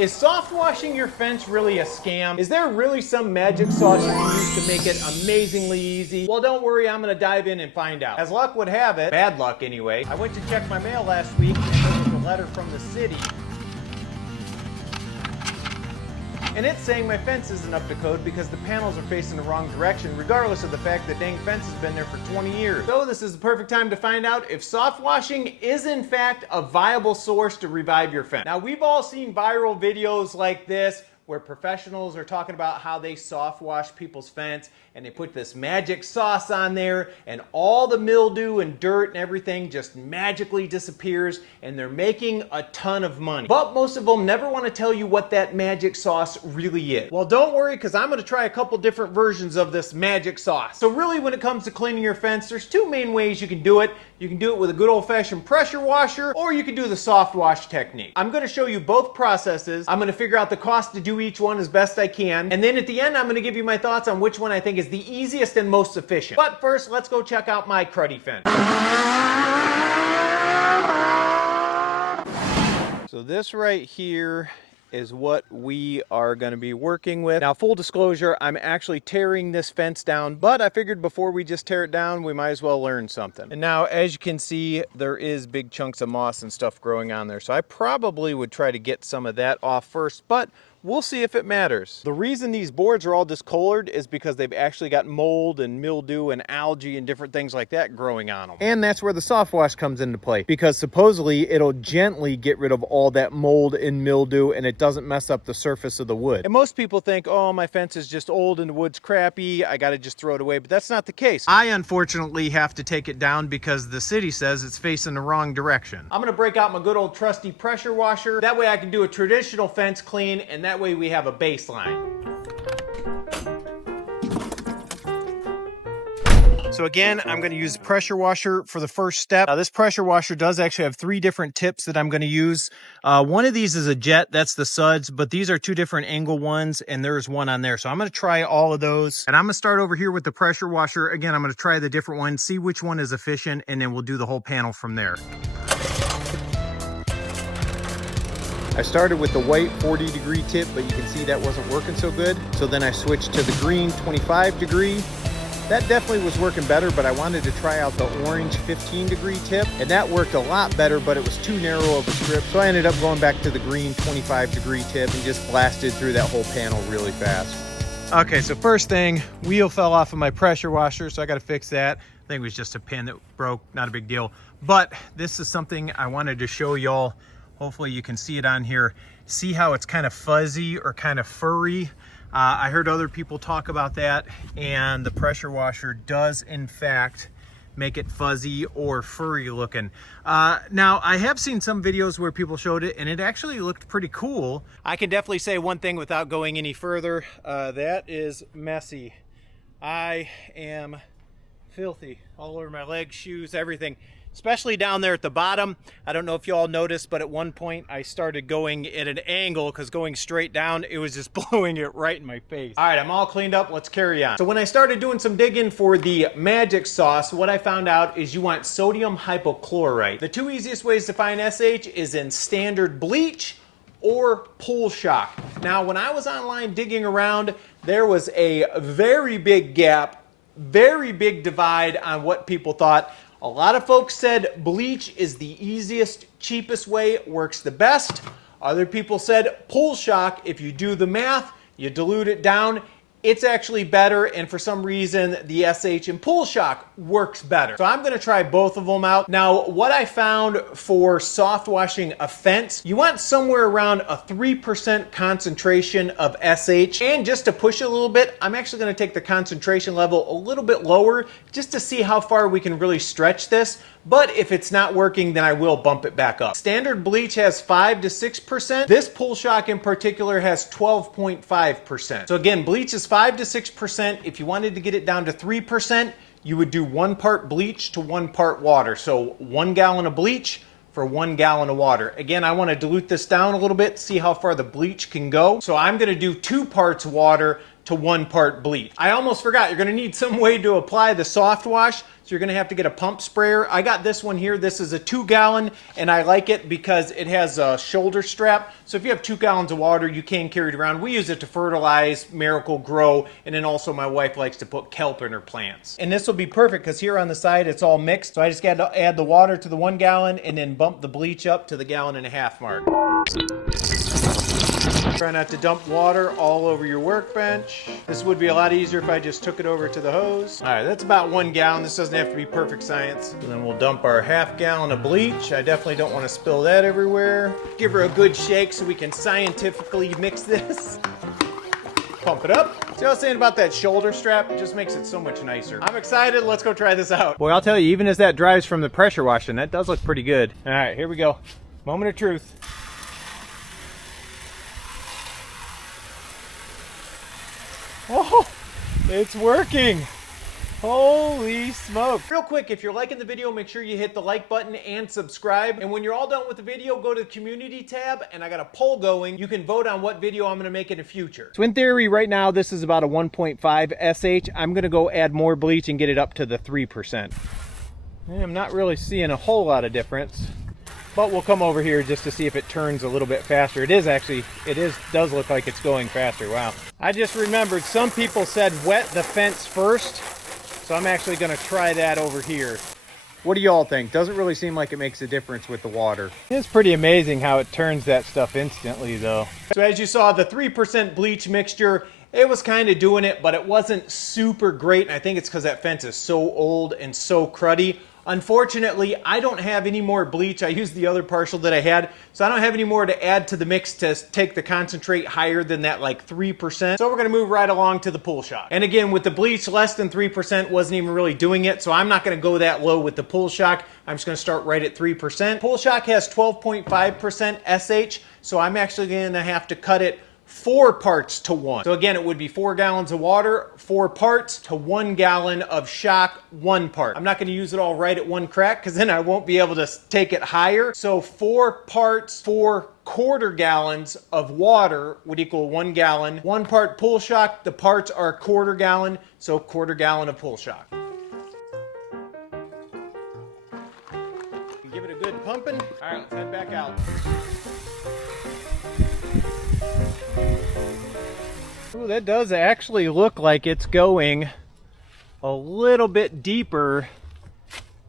Is soft washing your fence really a scam? Is there really some magic sauce you can use to make it amazingly easy? Well, don't worry, I'm gonna dive in and find out. As luck would have it, bad luck anyway, I went to check my mail last week and there was a letter from the city. And it's saying my fence isn't up to code because the panels are facing the wrong direction, regardless of the fact that dang fence has been there for 20 years. So this is the perfect time to find out if soft washing is in fact a viable source to revive your fence. Now, we've all seen viral videos like this where professionals are talking about how they soft wash people's fence and they put this magic sauce on there and all the mildew and dirt and everything just magically disappears and they're making a ton of money. But most of them never want to tell you what that magic sauce really is. Well, don't worry, because I'm going to try a couple different versions of this magic sauce. So really, when it comes to cleaning your fence, there's two main ways you can do it. You can do it with a good old-fashioned pressure washer, or you can do the soft wash technique. I'm going to show you both processes. I'm going to figure out the cost to do each one as best I can. And then at the end, I'm going to give you my thoughts on which one I think is the easiest and most efficient. But first, let's go check out my cruddy fence. So this right here is what we are going to be working with. Now, full disclosure, I'm actually tearing this fence down, but I figured before we just tear it down, we might as well learn something. And now, as you can see, there is big chunks of moss and stuff growing on there. So I probably would try to get some of that off first, but we'll see if it matters. The reason these boards are all discolored is because they've actually got mold and mildew and algae and different things like that growing on them. And that's where the soft wash comes into play, because supposedly it'll gently get rid of all that mold and mildew and it doesn't mess up the surface of the wood. And most people think, oh, my fence is just old and the wood's crappy, I gotta just throw it away, but that's not the case. I unfortunately have to take it down because the city says it's facing the wrong direction. I'm gonna break out my good old trusty pressure washer. That way I can do a traditional fence clean, and that way we have a baseline. So again, I'm going to use pressure washer for the first step. Now, this pressure washer does actually have 3 different tips that I'm going to use. One of these is a jet, that's the suds, but these are 2 different angle ones, and there's one on there. So I'm going to try all of those. And I'm going to start over here with the pressure washer. Again, I'm going to try the different ones, see which one is efficient, and then we'll do the whole panel from there. I started with the white 40-degree tip, but you can see that wasn't working so good. So then I switched to the green 25-degree. That definitely was working better, but I wanted to try out the orange 15-degree tip, and that worked a lot better, but it was too narrow of a strip. So I ended up going back to the green 25-degree tip and just blasted through that whole panel really fast. Okay, so first thing, wheel fell off of my pressure washer, so I got to fix that. I think it was just a pin that broke, not a big deal. But this is something I wanted to show y'all. Hopefully you can see it on here. See how it's kind of fuzzy or kind of furry? I heard other people talk about that, and the pressure washer does in fact make it fuzzy or furry looking. Now, I have seen some videos where people showed it and it actually looked pretty cool. I can definitely say one thing without going any further. That is messy. I am filthy all over my legs, shoes, everything. Especially down there at the bottom. I don't know if you all noticed, but at one point I started going at an angle because going straight down, it was just blowing it right in my face. All right, I'm all cleaned up. Let's carry on. So when I started doing some digging for the magic sauce, what I found out is you want sodium hypochlorite. The 2 easiest ways to find SH is in standard bleach or Pool Shock. Now, when I was online digging around, there was a very big gap, very big divide on what people thought. A lot of folks said bleach is the easiest, cheapest way, works the best. Other people said Pool Shock, if you do the math, you dilute it down, it's actually better, and for some reason the SH and Pool Shock works better. So I'm gonna try both of them out. Now, what I found for soft washing a fence, you want somewhere around a 3% concentration of SH. And just to push it a little bit, I'm actually gonna take the concentration level a little bit lower just to see how far we can really stretch this. But if it's not working, then I will bump it back up. Standard bleach has 5 to 6%. This Pool Shock in particular has 12.5%. So again, bleach is 5 to 6%. If you wanted to get it down to 3%, you would do 1 part bleach to 1 part water. So 1 gallon of bleach for 1 gallon of water. Again, I want to dilute this down a little bit, see how far the bleach can go. So I'm going to do 2 parts water to 1 part bleach. I almost forgot, you're gonna need some way to apply the soft wash. So you're gonna have to get a pump sprayer. I got this one here. This is a 2 gallon, and I like it because it has a shoulder strap. So if you have 2 gallons of water, you can carry it around. We use it to fertilize, Miracle-Gro, and then also my wife likes to put kelp in her plants. And this will be perfect because here on the side, it's all mixed. So I just got to add the water to the 1 gallon and then bump the bleach up to the 1.5 gallon mark. Try not to dump water all over your workbench. This would be a lot easier if I just took it over to the hose. All right, that's about 1 gallon. This doesn't have to be perfect science. And then we'll dump our 1/2 gallon of bleach. I definitely don't want to spill that everywhere. Give her a good shake so we can scientifically mix this. Pump it up. See what I was saying about that shoulder strap? It just makes it so much nicer. I'm excited. Let's go try this out. Boy, I'll tell you, even as that dries from the pressure washing, that does look pretty good. All right, here we go. Moment of truth. Oh, it's working. Holy smoke. Real quick, if you're liking the video, make sure you hit the like button and subscribe. And when you're all done with the video, go to the community tab and I got a poll going. You can vote on what video I'm gonna make in the future. So in theory, right now, this is about a 1.5 SH. I'm gonna go add more bleach and get it up to the 3%. I'm not really seeing a whole lot of difference, but we'll come over here just to see if it turns a little bit faster. Does look like it's going faster. Wow. I just remembered some people said wet the fence first, so I'm actually gonna try that over here. What do y'all think? Doesn't really seem like it makes a difference with the water. It's pretty amazing how it turns that stuff instantly though. So as you saw, the 3% bleach mixture, it was kind of doing it, but it wasn't super great. And I think it's because that fence is so old and so cruddy. Unfortunately, I don't have any more bleach. I used the other partial that I had, so I don't have any more to add to the mix to take the concentrate higher than that like 3%. So we're gonna move right along to the Pool Shock. And again, with the bleach, less than 3% wasn't even really doing it, so I'm not gonna go that low with the Pool Shock. I'm just gonna start right at 3%. Pool Shock has 12.5% SH, so I'm actually gonna have to cut it 4 parts to 1. So again, it would be 4 gallons of water, 4 parts to 1 gallon of shock, 1 part. I'm not gonna use it all right at 1 crack because then I won't be able to take it higher. So 4 parts, 4 1/4 gallons of water would equal 1 gallon. 1 part Pool Shock, the parts are 1/4 gallon, so 1/4 gallon of Pool Shock. Give it a good pumping. All right, let's head back out. Ooh, that does actually look like it's going a little bit deeper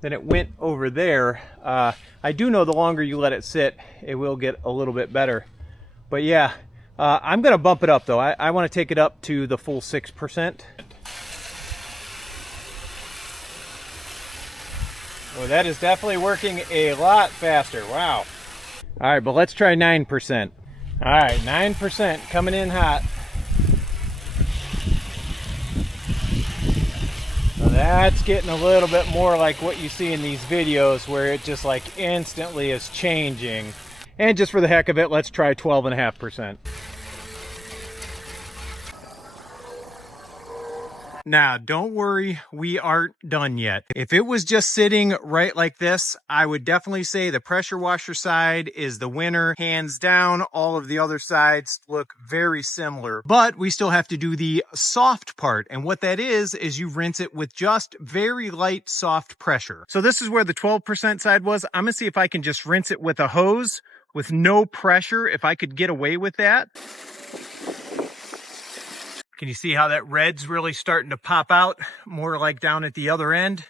than it went over there. I do know the longer you let it sit, it will get a little bit better. But yeah, I'm gonna bump it up though. I wanna take it up to the full 6%. Well, that is definitely working a lot faster, wow. All right, but let's try 9%. All right, 9% coming in hot. That's getting a little bit more like what you see in these videos where it just like instantly is changing. And just for the heck of it, let's try 12.5%. Now, don't worry, we aren't done yet. If it was just sitting right like this, I would definitely say the pressure washer side is the winner. Hands down, all of the other sides look very similar. But we still have to do the soft part. And what that is you rinse it with just very light, soft pressure. So this is where the 12% side was. I'm gonna see if I can just rinse it with a hose with no pressure, if I could get away with that. Can you see how that red's really starting to pop out more like down at the other end?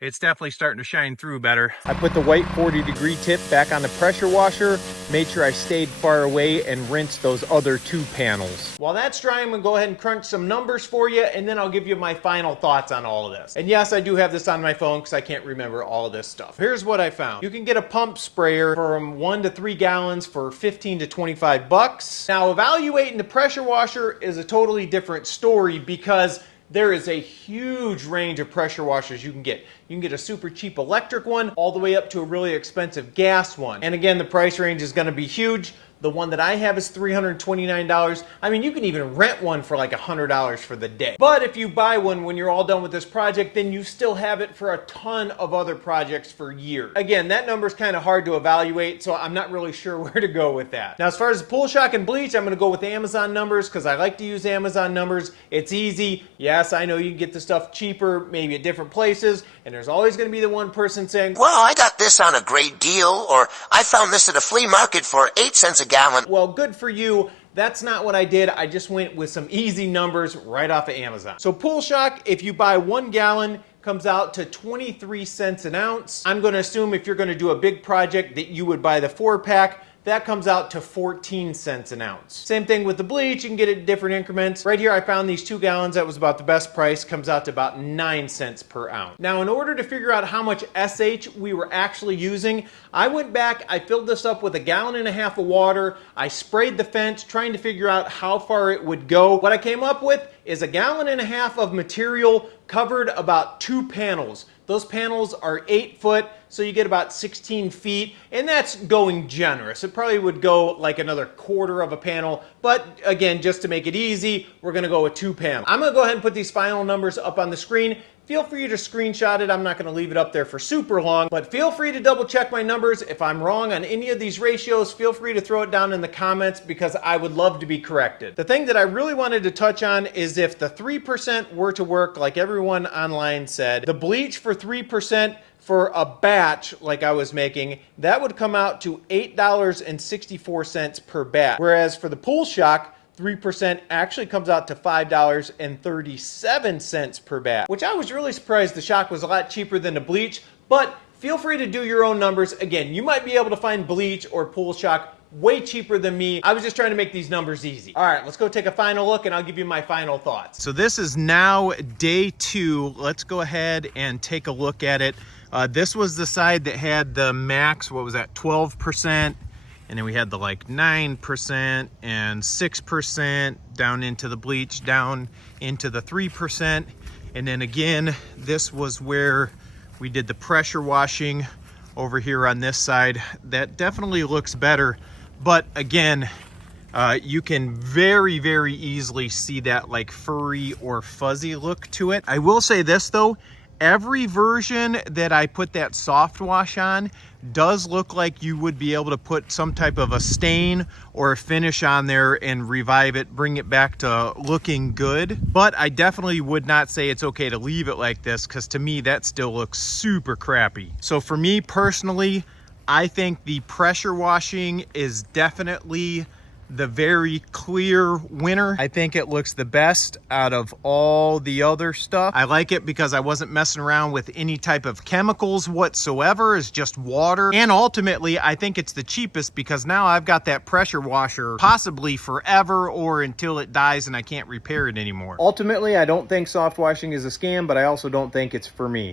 It's definitely starting to shine through better. I put the white 40-degree tip back on the pressure washer, made sure I stayed far away and rinsed those other 2 panels. While that's drying, I'm gonna go ahead and crunch some numbers for you, and then I'll give you my final thoughts on all of this. And yes, I do have this on my phone because I can't remember all of this stuff. Here's what I found. You can get a pump sprayer from 1 to 3 gallons for 15 to 25 bucks. Now, evaluating the pressure washer is a totally different story because there is a huge range of pressure washers you can get. You can get a super cheap electric one all the way up to a really expensive gas one. And again, the price range is gonna be huge. The one that I have is $329. I mean, you can even rent one for like $100 for the day. But if you buy one when you're all done with this project, then you still have it for a ton of other projects for years. Again, that number is kind of hard to evaluate, so I'm not really sure where to go with that. Now, as far as the pool shock and bleach, I'm gonna go with Amazon numbers because I like to use Amazon numbers. It's easy. Yes, I know you can get the stuff cheaper, maybe at different places, and there's always gonna be the one person saying, well, I got this on a great deal, or I found this at a flea market for 8 cents a gallon. well, good for you. That's not what I did. I just went with some easy numbers right off of Amazon. So pool shock, if you buy 1 gallon, comes out to 23 cents an ounce. I'm gonna assume if you're gonna do a big project that you would buy the 4-pack. That comes out to 14 cents an ounce. Same thing with the bleach, you can get it in different increments. Right here I found these 2 gallons, that was about the best price, comes out to about 9 cents per ounce. Now in order to figure out how much SH we were actually using, I went back, I filled this up with 1.5 gallons of water, I sprayed the fence trying to figure out how far it would go. What I came up with is 1.5 gallons of material covered about 2 panels. Those panels are 8 foot, so you get about 16 feet, and that's going generous. It probably would go like another 1/4 of a panel, but again, just to make it easy, we're gonna go with 2 panels. I'm gonna go ahead and put these final numbers up on the screen. Feel free to screenshot it. I'm not gonna leave it up there for super long, but feel free to double check my numbers. If I'm wrong on any of these ratios, feel free to throw it down in the comments because I would love to be corrected. The thing that I really wanted to touch on is if the 3% were to work like everyone online said, the bleach for 3% for a batch like I was making, that would come out to $8.64 per batch. Whereas for the pool shock, 3% actually comes out to $5.37 per batch, which I was really surprised the shock was a lot cheaper than the bleach, but feel free to do your own numbers. Again, you might be able to find bleach or pool shock way cheaper than me. I was just trying to make these numbers easy. All right, let's go take a final look and I'll give you my final thoughts. So this is now day 2. Let's go ahead and take a look at it. This was the side that had the max, what was that, 12%. And then we had the like 9% and 6% down into the bleach, down into the 3%. And then again, this was where we did the pressure washing over here on this side. That definitely looks better. But again, you can very, very easily see that like furry or fuzzy look to it. I will say this though, every version that I put that soft wash on does look like you would be able to put some type of a stain or a finish on there and revive it, bring it back to looking good. But I definitely would not say it's okay to leave it like this because to me that still looks super crappy. So for me personally, I think the pressure washing is definitely the very clear winner. I think it looks the best out of all the other stuff. I like it because I wasn't messing around with any type of chemicals whatsoever. It's just water. And ultimately, I think it's the cheapest because now I've got that pressure washer possibly forever or until it dies and I can't repair it anymore. Ultimately, I don't think soft washing is a scam, but I also don't think it's for me.